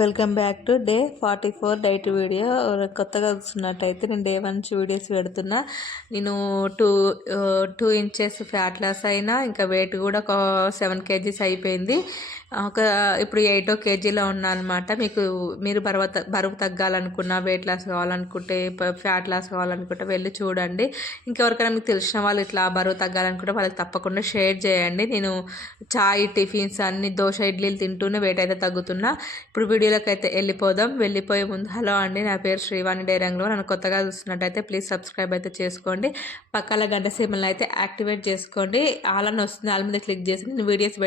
Welcome back to day 44 diet video. కొత్తగా చూస్తున్నట్టయితే నేను డే 1 నుంచి వీడియోస్ పెడుతున్నా. నేను 2 ఇంచెస్ ఫ్యాట్ లాస్ అయినా, ఇంకా వెయిట్ కూడా ఒక 7 kgs అయిపోయింది. ఇప్పుడు 8 kgలో ఉన్నా అనమాట. మీరు బరువు తగ్గాలనుకున్నా, వెయిట్ లాస్ కావాలనుకుంటే, ఫ్యాట్ లాస్ కావాలనుకుంటే వెళ్ళి చూడండి. ఇంకెవరికైనా మీకు తెలిసిన వాళ్ళు ఇట్లా బరువు తగ్గాలనుకుంటే వాళ్ళకి తప్పకుండా షేర్ చేయండి. నేను చాయ్, టిఫిన్స్ అన్ని దోశ, ఇడ్లీలు తింటూనే వెయిట్ అయితే తగ్గుతున్నా. ఇప్పుడు వీడియోలోకి అయితే వెళ్ళిపోయే ముందు హలో అండి, నా పేరు శ్రీవాణి డైరంగ్లో. నన్ను కొత్తగా చూస్తున్నట్టయితే ప్లీజ్ సబ్స్క్రైబ్ అయితే చేసుకోండి. పక్కన గంట సింబల్ని అయితే యాక్టివేట్ చేసుకోండి. ఆలని వస్తుంది, ఆల మీద క్లిక్ చేసి నేను వీడియోస్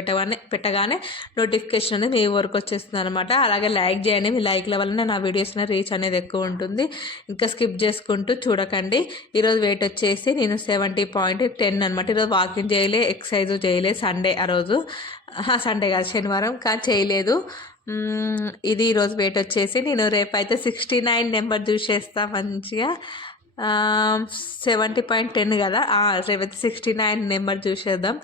పెట్టగానే నోటిఫికేషన్ అనేది మీ వరకు వచ్చేస్తుంది అనమాట. అలాగే లైక్ చేయండి, మీ లైక్ల వల్ల నా వీడియోస్లో రీచ్ అనేది ఎక్కువ ఉంటుంది. ఇంకా స్కిప్ చేసుకుంటూ చూడకండి. ఈరోజు వెయిట్ వచ్చేసి నేను 70.10 అనమాట. ఈరోజు వాకింగ్ చేయలే, ఎక్సర్సైజ్ చేయలే. సండే కాదు, శనివారం, కానీ చేయలేదు. ఇది ఈరోజు వెయిట్ వచ్చేసి నేను రేపైతే 69 నెంబర్ చూసేస్తా మంచిగా. 70.10 కదా, రేపైతే 69 నెంబర్ చూసేద్దాం.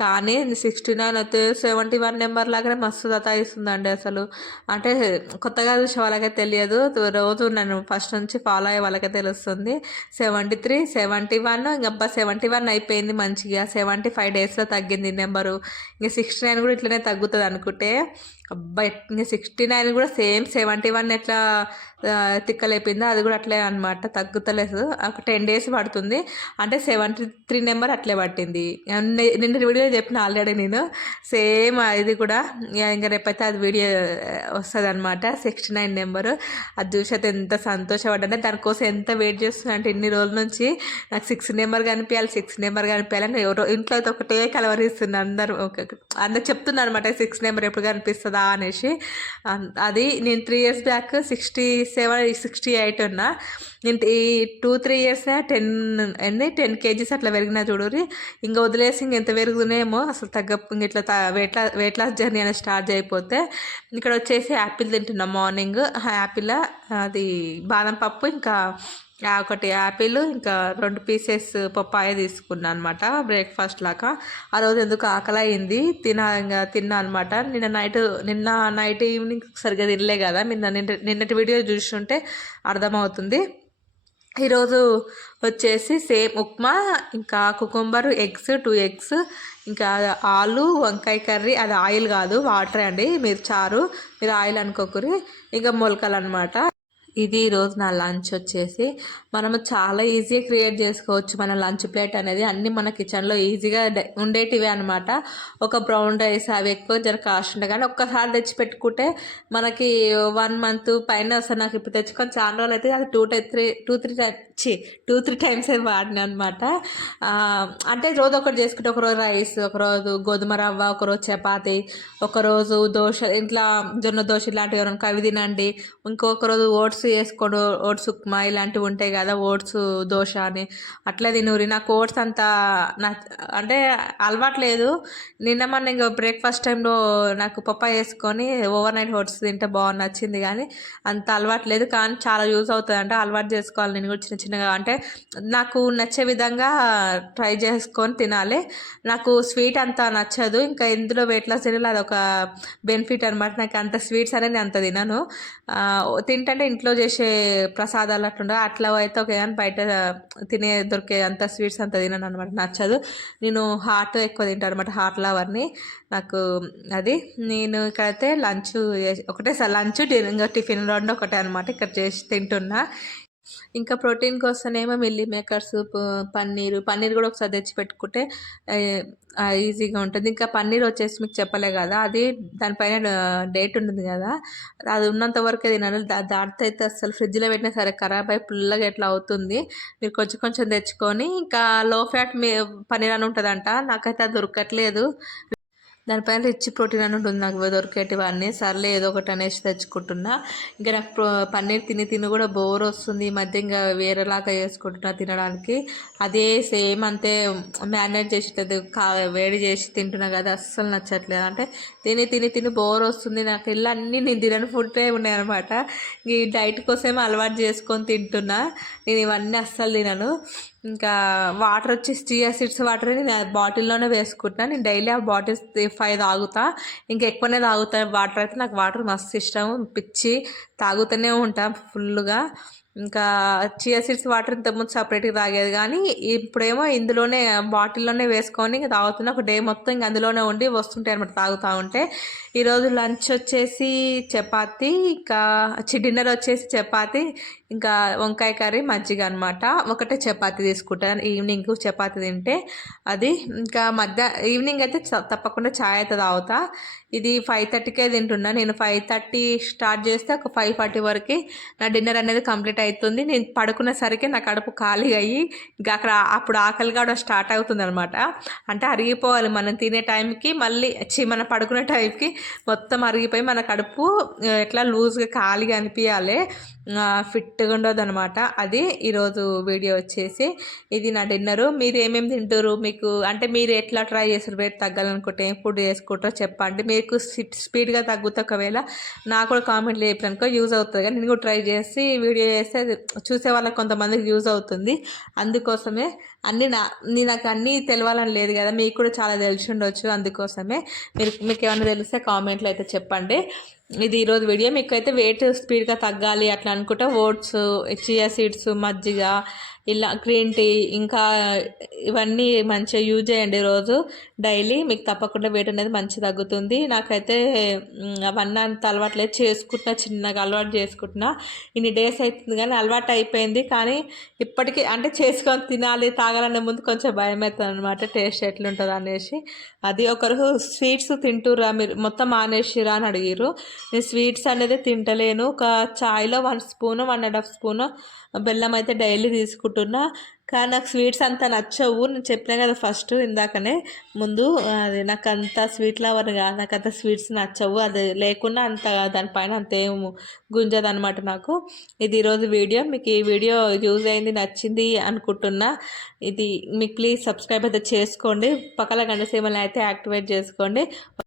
కానీ 69 అయితే 71 నెంబర్ లాగానే మస్తు సతాయిస్తుందండి అసలు. అంటే కొత్తగా చూసే వాళ్ళకే తెలియదు, రోజు నన్ను ఫస్ట్ నుంచి ఫాలో అయ్యే వాళ్ళకే తెలుస్తుంది. 73, 71, ఇంకా 71 అయిపోయింది మంచిగా. 75 డేస్లో తగ్గింది నెంబరు. ఇంకా 69 కూడా ఇట్లనే తగ్గుతుంది అనుకుంటే, అబ్బాయి ఇంకా 69 కూడా సేమ్ 71 ఎట్లా తిక్కలేపిందో అది కూడా అట్లే అనమాట, తగ్గుతలేదు. ఒక 10 days పడుతుంది. అంటే 73 నెంబర్ అట్లే పట్టింది. నిన్న వీడియో చెప్పిన ఆల్రెడీ నేను, సేమ్ ఇది కూడా. ఇంకా రేపైతే అది వీడియో వస్తుంది అనమాట, 69 నెంబరు. అది చూసి అయితే ఎంత సంతోషపడ్డా, దానికోసం ఎంత వెయిట్ చేస్తున్నా అంటే ఇన్ని రోజుల నుంచి నాకు 6 నెంబర్ కనిపించాలి, 6 నెంబర్ కనిపించాలని ఇంట్లో అయితే ఒకటే కలవరిస్తున్నా. అందరూ చెప్తున్నారు అనమాట, 6 నెంబర్ ఎప్పుడు కనిపిస్తుందా అనేసి. అది నేను 3 years బ్యాక్ 67, 68 ఉన్నా. నేను ఈ 2-3 years 10 kgs అట్లా పెరిగినా చూడరి. ఇంకా వదిలేసి ఇంకెంత పెరుగుతున్నాయేమో అసలు ఇట్లా వెయిట్ లాస్ జర్నీ అనేది స్టార్ట్ అయిపోతే. ఇక్కడ వచ్చేసి యాపిల్ తింటున్నా మార్నింగ్. యాపిల్, అది బాదం పప్పు, ఇంకా ఒకటి యాపిల్, ఇంకా 2 pieces పప్పాయ తీసుకున్నా అనమాట బ్రేక్ఫాస్ట్ లాగా. ఆ రోజు ఎందుకు ఆకలి అయింది, తిన్నా అనమాట. నిన్న నైట్ ఈవినింగ్ సరిగ్గా తినలే కదా, నిన్నటి వీడియో చూస్తుంటే అర్థమవుతుంది. ఈరోజు వచ్చేసి సేమ్ ఉప్మా, ఇంకా కుకుంబర్, ఎగ్స్ 2 eggs, ఇంకా ఆలు వంకాయ కర్రీ. అది ఆయిల్ కాదు, వాటర్ అండి. మీరు ఆయిల్ అనుకోకూరి. ఇంకా మొలకలు అనమాట. ఇది ఈరోజు నా లంచ్ వచ్చేసి. మనము చాలా ఈజీగా క్రియేట్ చేసుకోవచ్చు మన లంచ్ ప్లేట్ అనేది. అన్నీ మన కిచెన్లో ఈజీగా ఉండేటివే అనమాట. ఒక బ్రౌన్ రైస్ అవి ఎక్కువ జర కాస్ట్ ఉంటాయి, కానీ ఒక్కసారి తెచ్చి పెట్టుకుంటే మనకి 1 month పైన వస్తుంది. నాకు ఇప్పుడు తెచ్చుకొని చాలా రోజులు అయితే అది 2-3 times వాడినా అనమాట. అంటే రోజు ఒకటి చేసుకుంటే, ఒకరోజు రైస్, ఒకరోజు గోధుమ రవ్వ, ఒకరోజు చపాతి, ఒకరోజు దోశ, ఇంట్లో జొన్న దోశ ఇలాంటివి అవి తినండి. ఇంకొక రోజు ఓట్స్ చేసుకోండి, ఓట్స్ ఉప్మా ఇలాంటివి ఉంటాయి కదా, ఓట్స్ దోశ అని అట్లా తినూరి. నాకు ఓట్స్ అంత అంటే అలవాట్లేదు. మొన్న ఇంకా బ్రేక్ఫాస్ట్ టైంలో నాకు పప్పాయ వేసుకొని ఓవర్ నైట్ ఓట్స్ తింటే నచ్చింది, కానీ అంత అలవాట్లేదు. కానీ చాలా యూజ్ అవుతుంది, అంటే అలవాటు చేసుకోవాలి. నేను కూడా చిన్నగా అంటే నాకు నచ్చే విధంగా ట్రై చేసుకొని తినాలి. నాకు స్వీట్ అంత నచ్చదు. ఇంకా ఇందులో వెయిట్ లాస్ తినాలి, అదొక బెనిఫిట్ అనమాట. నాకు అంత స్వీట్స్ అనేది అంత తినను. తింటే ఇంట్లో చేసే ప్రసాదాలు అట్లుండవు, అట్లా అయితే ఓకే, కానీ బయట దొరికే అంత స్వీట్స్ అంత తినను అనమాట, నచ్చదు. నేను హాట్ ఎక్కువ తింటాను అనమాట, హాట్ లవర్ని. నాకు అది నేను ఇక్కడైతే లంచ్ ఇంకా టిఫిన్ 2 ఒకటే అనమాట ఇక్కడ చేసి తింటున్నా. ఇంకా ప్రోటీన్ కోసమేమో మిల్లీ మేకర్స్, పన్నీర్ కూడా ఒకసారి తెచ్చి పెట్టుకుంటే ఈజీగా ఉంటుంది. ఇంకా పన్నీర్ వచ్చేసి మీకు చెప్పలే కదా, అది దానిపైన డేట్ ఉంటుంది కదా, అది ఉన్నంత వరకే తినాలి. దాటితే అయితే అసలు ఫ్రిడ్జ్లో పెట్టినా సరే ఖరాబ్ అయి పుల్లగా ఎట్లా అవుతుంది. మీరు కొంచెం తెచ్చుకొని, ఇంకా లో ఫ్యాట్ పన్నీర్ అని ఉంటుందంట, నాకైతే అది దొరకట్లేదు. దానిపైన రిచ్ ప్రోటీన్ అని ఉంటుంది, నాకు దొరికేటివన్నీ. సర్లే ఏదో ఒకటి అనేసి తెచ్చుకుంటున్నా. ఇంకా నాకు పన్నీర్ తిని కూడా బోర్ వస్తుంది ఈ మధ్య. ఇంకా వేరేలాగా చేసుకుంటున్నా తినడానికి. అదే సేమ్ అంతే మ్యారినేట్ చేసి వేడి చేసి తింటున్నా కదా, అస్సలు నచ్చట్లేదు. అంటే తిని బోర్ వస్తుంది నాకు. ఇల్లు అన్నీ నేను తినని ఫుడ్డే ఉన్నాయి అనమాట. ఈ డైట్ కోసమే అలవాటు చేసుకొని తింటున్నా. నేను ఇవన్నీ అస్సలు తినను. ఇంకా వాటర్ వచ్చేసి చియా సీడ్స్ వాటర్ నేను బాటిల్లోనే వేసుకుంటున్నాను. నేను డైలీ ఆ బాటిల్స్ 5 తాగుతా. ఇంకా ఎక్కువనే తాగుతా వాటర్ అయితే. నాకు వాటర్ మస్తు ఇష్టం, పిచ్చి, తాగుతూనే ఉంటా ఫుల్గా. ఇంకా చియా సీడ్స్ వాటర్ ఇంతకుముందు సపరేట్గా తాగేది, కానీ ఇప్పుడేమో ఇందులోనే బాటిల్లోనే వేసుకొని ఇంకా తాగుతున్నా. ఒక డే మొత్తం ఇంక అందులోనే ఉండి వస్తుంటాయి అనమాట తాగుతూ ఉంటే. ఈరోజు లంచ్ వచ్చేసి చపాతి, ఇంకా డిన్నర్ వచ్చేసి చపాతి, ఇంకా వంకాయ కర్రీ, మజ్జిగ అనమాట. ఒకటే చపాతి తీసుకుంటాను ఈవినింగ్ చపాతి తింటే అది. ఇంకా ఈవినింగ్ అయితే తప్పకుండా ఛాయ్ అయితే తాగుతా. ఇది 5:30కే తింటున్నా. నేను 5:30 స్టార్ట్ చేస్తే ఒక 5:40 వరకు నా డిన్నర్ అనేది కంప్లీట్ అవుతుంది. నేను పడుకునేసరికి నా కడుపు ఖాళీగా అయ్యి ఇంకా అప్పుడు ఆకలి కూడా స్టార్ట్ అవుతుంది అనమాట. అంటే అరిగిపోవాలి మనం తినే టైంకి, మళ్ళీ మనం పడుకునే టైంకి మొత్తం అరిగిపోయి మన కడుపు ఎట్లా లూజ్గా ఖాళీగా అనిపించాలి, ఫిట్గా ఉండదు అనమాట. అది ఈరోజు వీడియో వచ్చేసి. ఇది నా డిన్నరు. మీరు ఏమేమి తింటారు, మీకు అంటే మీరు ఎట్లా ట్రై చేస్తారు వెయిట్ తగ్గాలనుకుంటే ఏం ఫుడ్ చేసుకుంటారో చెప్పండి. మీకు స్పీడ్గా తగ్గుతా ఒకవేళ నాకు కూడా కామెంట్లు చెప్పానుకో యూజ్ అవుతుంది. కానీ నేను కూడా ట్రై చేసి వీడియో చేస్తే చూసే వాళ్ళకి కొంతమందికి యూజ్ అవుతుంది. అందుకోసమే నాకు అన్నీ తెలవాలని లేదు కదా, మీకు కూడా చాలా తెలిసి ఉండొచ్చు. అందుకోసమే మీకు ఏమైనా తెలిస్తే కామెంట్లో అయితే చెప్పండి. ఇది ఈరోజు వీడియో. మీకు అయితే వెయిట్ స్పీడ్గా తగ్గాలి అట్లా అనుకుంటే ఓట్స్, చియా సీడ్స్, మజ్జిగ, ఇలా గ్రీన్ టీ, ఇంకా ఇవన్నీ మంచిగా యూజ్ చేయండి రోజు డైలీ. మీకు తప్పకుండా వెయిట్ అనేది మంచి తగ్గుతుంది. నాకైతే అవన్నీ అంత అలవాటు లేదు, చేసుకుంటున్నా, చిన్నగా అలవాటు చేసుకుంటున్నా. ఇన్ని డేస్ అవుతుంది కానీ అలవాటు అయిపోయింది. కానీ ఇప్పటికీ అంటే చేసుకొని తినాలి తాగాలనే ముందు కొంచెం భయం అవుతుంది అనమాట, టేస్ట్ ఎట్లుంటుంది అనేసి. అది ఒకరు స్వీట్స్ తింటురా మీరు మొత్తం మానేసిరా అని అడిగారు. నేను స్వీట్స్ అనేది తింటలేను. ఒక చాయ్లో 1 స్పూను 1.5 స్పూను బెల్లం అయితే డైలీ తీసుకుంటున్నా. కానీ నాకు స్వీట్స్ అంత నచ్చవు. నేను చెప్పినా కదా ఫస్ట్ ఇందాకనే ముందు, అది నాకు అంత స్వీట్ లవర్ కాదు, నాకు అంత స్వీట్స్ నచ్చవు. అది లేకున్నా అంత దానిపైన అంత ఏం గుంజదు అనమాట నాకు. ఇది ఈరోజు వీడియో. మీకు ఈ వీడియో యూజ్ అయింది, నచ్చింది అనుకుంటున్నా. ఇది మీకు ప్లీజ్ సబ్స్క్రైబ్ అయితే చేసుకోండి, పక్కన గంట సేమల్ని అయితే యాక్టివేట్ చేసుకోండి.